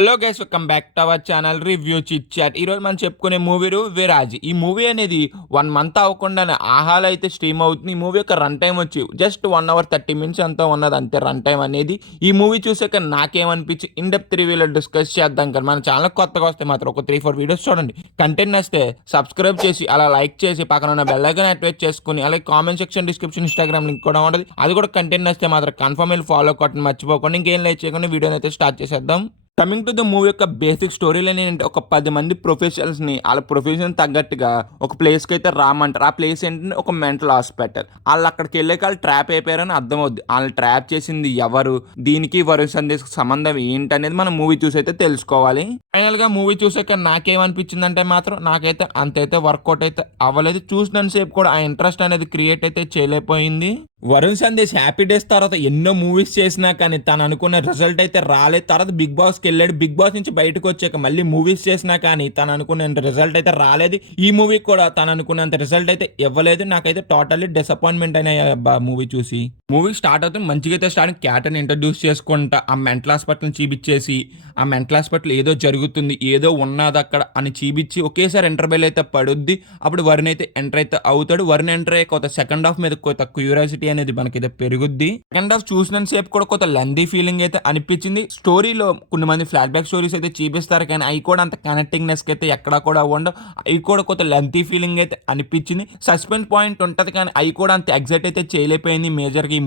Hello guys, welcome back to our channel review chit chat. ఈరోజు మనం చెప్పుకునే movie Viraj. ఈ మూవీ అనేది 1 మంత్ అవ్వకుండానే ఆహాలో అయితే స్ట్రీమ్ అవుతుంది. ఈ మూవీ యొక్క రన్ టైం వచ్చి జస్ట్ 1 hour 30 minutes అంతా ఉన్నది అంతే రన్ టైం అనేది. ఈ మూవీ చూసాక నాకేమనిపించి ఇన్ డెప్త్ రివ్యూలో డిస్కస్ చేద్దాం. కానీ మన ఛానల్ కొత్తగా వస్తే మాత్రం ఒక 3-4 వీడియోస్ చూడండి. కంటెంట్ వస్తే సబ్స్క్రైబ్ చేసి అలా లైక్ చేసి పక్కన ఉన్న బెల్ ఐకాన్ యాక్టివేట్ చేసుకుని అలాగే comment section, description, Instagram link కూడా ఉంటుంది. అది కూడా కంటెంట్ వస్తే మాత్రం కన్ఫర్మ్ వెళ్ళి ఫాలో కొట్టని మర్చిపోకుండా. ఇంకేం లైక్ చేయకుండా వీడియోని అయితే స్టార్ట్ చేసేద్దాం. కమింగ్ టు ద మూవీ యొక్క బేసిక్ స్టోరీ లైన్ ఏంటంటే, ఒక 10 మంది ప్రొఫెషనల్స్ని వాళ్ళ ప్రొఫెషన్ తగ్గట్టుగా ఒక ప్లేస్కి అయితే రామంటారు. ఆ ప్లేస్ ఏంటంటే ఒక మెంటల్ హాస్పిటల్. వాళ్ళు అక్కడికి వెళ్ళాక వాళ్ళు ట్రాప్ అయిపోయారని అర్థమవుద్ది. వాళ్ళు ట్రాప్ చేసింది ఎవరు, దీనికి వరుణ్ సందేశ్ సంబంధం ఏంటనేది మనం మూవీ చూసి అయితే తెలుసుకోవాలి. ఫైనల్గా మూవీ చూసాక నాకేమనిపించింది అంటే మాత్రం నాకైతే అంతైతే వర్కౌట్ అయితే అవ్వలేదు. చూసినంత సేపు కూడా ఆ ఇంట్రెస్ట్ అనేది క్రియేట్ అయితే చేయలేకపోయింది. వరుణ్ సందేశ్ హ్యాపీ డేస్ తర్వాత ఎన్నో మూవీస్ చేసినా కానీ తను అనుకున్న రిజల్ట్ అయితే రాలేదు. తర్వాత బిగ్ బాస్కి వెళ్ళాడు. బిగ్ బాస్ నుంచి బయటకు వచ్చాక మళ్ళీ మూవీస్ చేసినా కానీ తను అనుకున్నంత రిజల్ట్ అయితే రాలేదు. ఈ మూవీ కూడా తను అనుకున్నంత రిజల్ట్ అయితే ఇవ్వలేదు. నాకైతే టోటల్లీ డిసప్పాయింట్మెంట్ అయినాయి మూవీ చూసి. మూవీ స్టార్ట్ అవుతుంది మంచిగా అయితే స్టార్టింగ్ క్యాటన్ ఇంట్రడ్యూస్ చేసుకుంటా ఆ మెంటల్ హాస్పిటల్ని చూపించేసి, ఆ మెంటల్ హాస్పిటల్ ఏదో జరుగుతుంది, ఏదో ఉన్నది అక్కడ అని చూపించి ఒకేసారి ఇంటర్వెల్ అయితే పడుద్ది. అప్పుడు వరుణ్ అయితే ఎంటర్ అయితే అవుతాడు. వరుణ్ ఎంటర్ అయ్యే కొత్త సెకండ్ హాఫ్ మీద కొత్త క్యూరియాసిటీ అనేది మనకైతే పెరుగుద్ది. సెకండ్ హాఫ్ చూసినంత సేపు కూడా కొంత లెందీ ఫీలింగ్ అయితే అనిపించింది. స్టోరీలో కొన్ని మంది ఫ్లాష్ బ్యాక్ స్టోరీస్ అయితే చూపిస్తారు కానీ అవి కూడా అంత కనెక్టింగ్నెస్ అయితే ఎక్కడా కూడా ఉండవు. అవి కూడా కొంత లెంతీ ఫీలింగ్ అయితే అనిపించింది. సస్పెన్స్ పాయింట్ ఉంటుంది కానీ అవి కూడా అంత ఎగ్జైట్ అయితే చేయలేకపోయింది మేజర్గా ఈ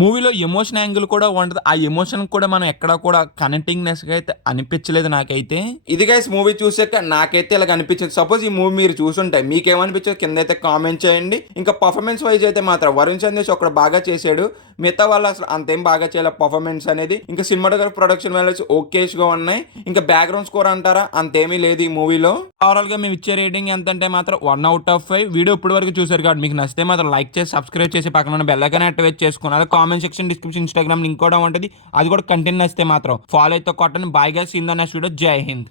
మూవీలో ఎమోషన్ యాంగిల్ కూడా ఉండదు. ఆ ఎమోషన్ కూడా మనం ఎక్కడ కూడా కనెక్టింగ్నెస్ అయితే అనిపించలేదు నాకైతే. ఇది గైస్ మూవీ చూసాక నాకైతే ఇలాగ అనిపించింది. సపోజ్ ఈ మూవీ మీరు చూసుంటే మీకేమనిపించదు కింద అయితే కామెంట్ చేయండి. ఇంకా పర్ఫార్మెన్స్ వైజ్ అయితే మాత్రం వరుణ్ సందేశ్ ఒకడు బాగా చేశాడు. మిగతా వాళ్ళు అసలు అంతేం బాగా చేయలే పర్ఫార్మెన్స్ అనేది. ఇంకా సినిమాటోగ్రఫీ ప్రొడక్షన్ వాల్యూస్ ఓకేష్గా ఉన్నాయి. ఇంకా బ్యాక్గ్రౌండ్ స్కోర్ అంటారా అంతేమీ లేదు ఈ మూవీలో. ఓవరాల్ గా మేము ఇచ్చే రేటింగ్ ఎంత అంటే మాత్రం 1/5. వీడియో ఇప్పటి వరకు చూసారు కాబట్టి మీకు నచ్చితే మాత్రం లైక్ చేసి సబ్స్క్రైబ్ చేసి పక్కన ఉన్న బెల్ ఐకాన్ యాక్టివేట్ చేసుకోవాలి. Comment section, description, Instagram link కూడా ఉంటుంది. అది కూడా కంటెంట్ నచ్చితే మాత్రం ఫాలో అయితే కొట్టండి. Bye guys, in the next video. జై హింద్.